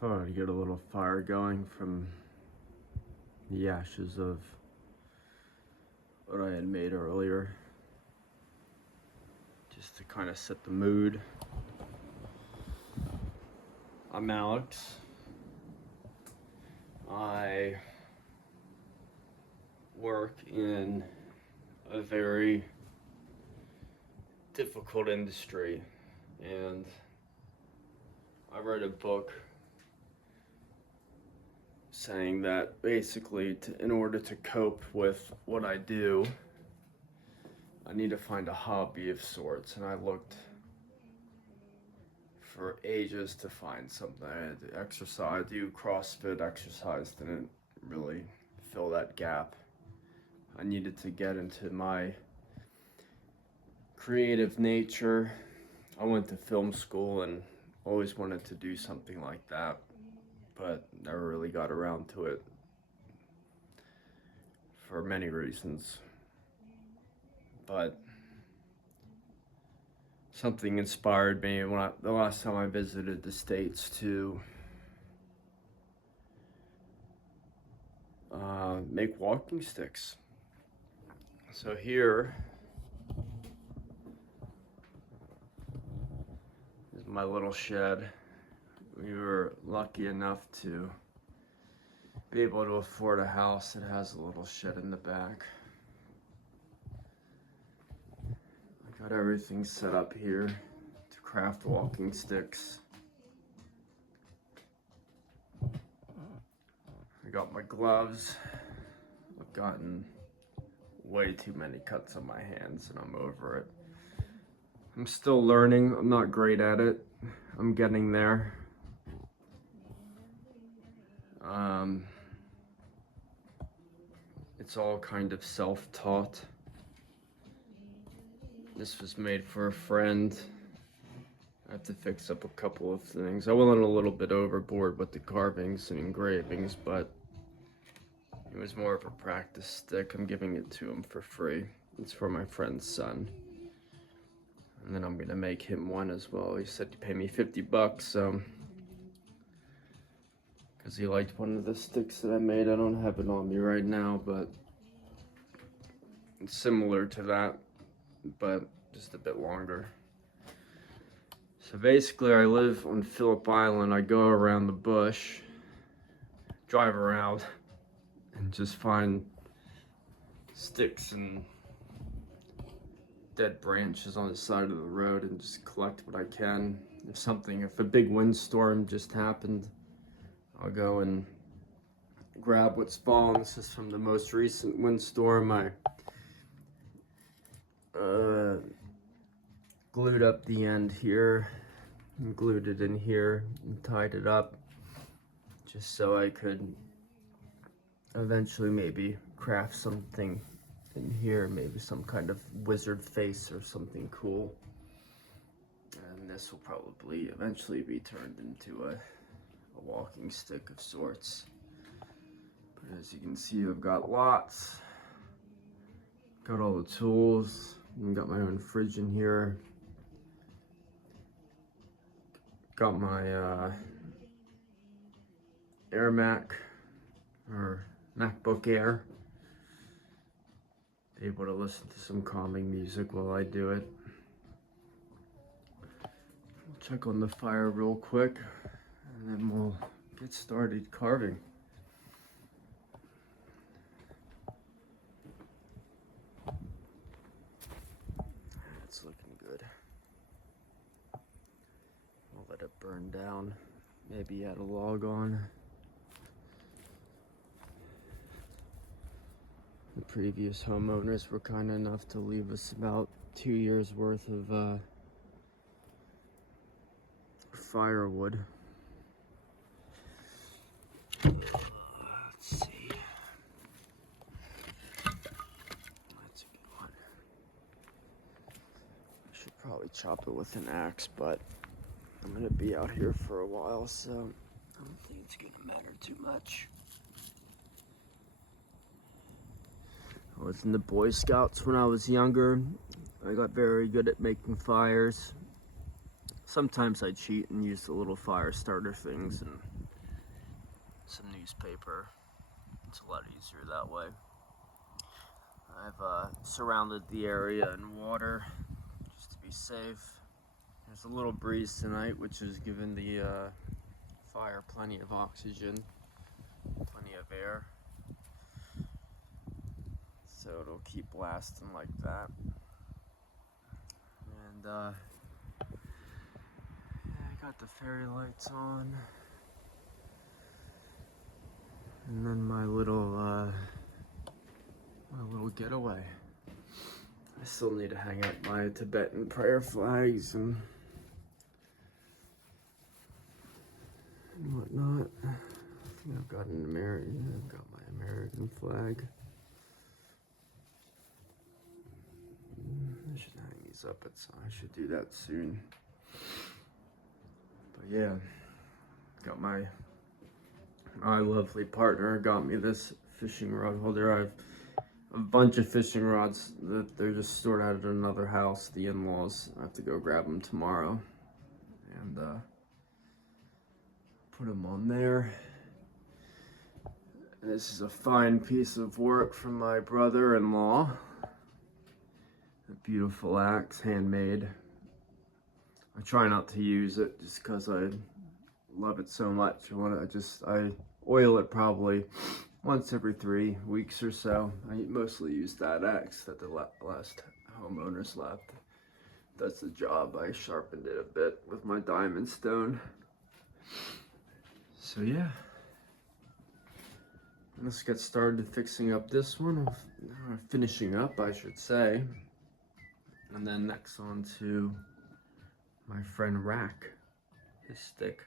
Thought I'd get a little fire going from the ashes of what I had made earlier, just to kind of set the mood. I'm Alex. I work in a very difficult industry, and I read a book saying that basically in order to cope with what I do, I need to find a hobby of sorts. And I looked for ages to find something. I had to exercise, do CrossFit exercise, didn't really fill that gap. I needed to get into my creative nature. I went to film school and always wanted to do something like that, but never really got around to it for many reasons. But something inspired me the last time I visited the States to make walking sticks. So here is my little shed. We were lucky enough to be able to afford a house that has a little shed in the back. I got everything set up here to craft walking sticks. I got my gloves. I've gotten way too many cuts on my hands and I'm over it. I'm still learning. I'm not great at it. I'm getting there. It's all kind of self-taught. This was made for a friend. I have to fix up a couple of things. I went a little bit overboard with the carvings and engravings, but it was more of a practice stick. I'm giving it to him for free. It's for my friend's son. And then I'm gonna make him one as well. He said to pay me $50, so because he liked one of the sticks that I made. I don't have it on me right now, but it's similar to that, but just a bit longer. So basically I live on Phillip Island. I go around the bush, drive around, and just find sticks and dead branches on the side of the road and just collect what I can. If a big windstorm just happened, I'll go and grab what's fallen. This is from the most recent windstorm. I glued up the end here and glued it in here and tied it up just so I could eventually maybe craft something in here, maybe some kind of wizard face or something cool. And this will probably eventually be turned into a walking stick of sorts. But as you can see, I've got lots. Got all the tools. And got my own fridge in here. Got my Air Mac or MacBook Air. Able to listen to some calming music while I do it. I'll check on the fire real quick and then we'll get started carving. It's looking good. I'll let it burn down. Maybe add a log on. The previous homeowners were kind enough to leave us about 2 years worth of firewood. Let's see. That's a good one. I should probably chop it with an axe, but I'm gonna be out here for a while, so I don't think it's gonna matter too much. I was in the Boy Scouts when I was younger. I got very good at making fires. Sometimes I cheat and use the little fire starter things and some newspaper. It's a lot easier that way. I've surrounded the area in water just to be safe. There's a little breeze tonight, which is giving the fire plenty of oxygen, plenty of air. So it'll keep blasting like that. And yeah, I got the fairy lights on. And then my little getaway. I still need to hang up my Tibetan prayer flags and whatnot. I think I've got my American flag. I should hang these up. I should do that soon. But yeah, got my lovely partner got me this fishing rod holder. I've a bunch of fishing rods that they're just stored out at another house. The in-laws, I have to go grab them tomorrow and put them on there. This is a fine piece of work from my brother-in-law. A beautiful axe, handmade. I try not to use it just because I love it so much. I oil it probably once every 3 weeks or so. I mostly use that axe that the last homeowners left. That's the job. I sharpened it a bit with my diamond stone. So yeah, let's get started fixing up this one, or finishing up I should say. And then next on to my friend Rack, his stick.